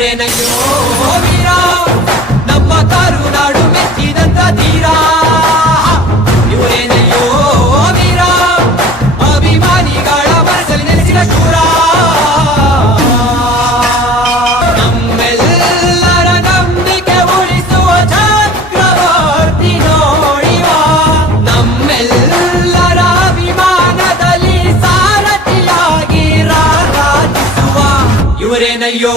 ಇವರೇನಯ್ಯೋ ವೀರ, ನಮ್ಮ ಕರುನಾಡು ಮೆಚ್ಚಿದಂತ ಧೀರ. ಇವರೇನಯ್ಯೋ ವೀರ, ಅಭಿಮಾನಿಗಳ ಮನಸ್ಸಲ್ಲಿ ನೆಲೆಸಿದ ಶೂರ. ನಮ್ಮೆಲ್ಲರ ನಂಬಿಕೆ ಉಳಿಸುವ ಚಕ್ರವರ್ತಿ ನೋಡಿವ, ನಮ್ಮೆಲ್ಲರ ಅಭಿಮಾನದಲ್ಲಿ ಸಾರಥಿಯಾಗಿ ರಾರಾಜಿಸುವ ಇವರೇನಯ್ಯೋ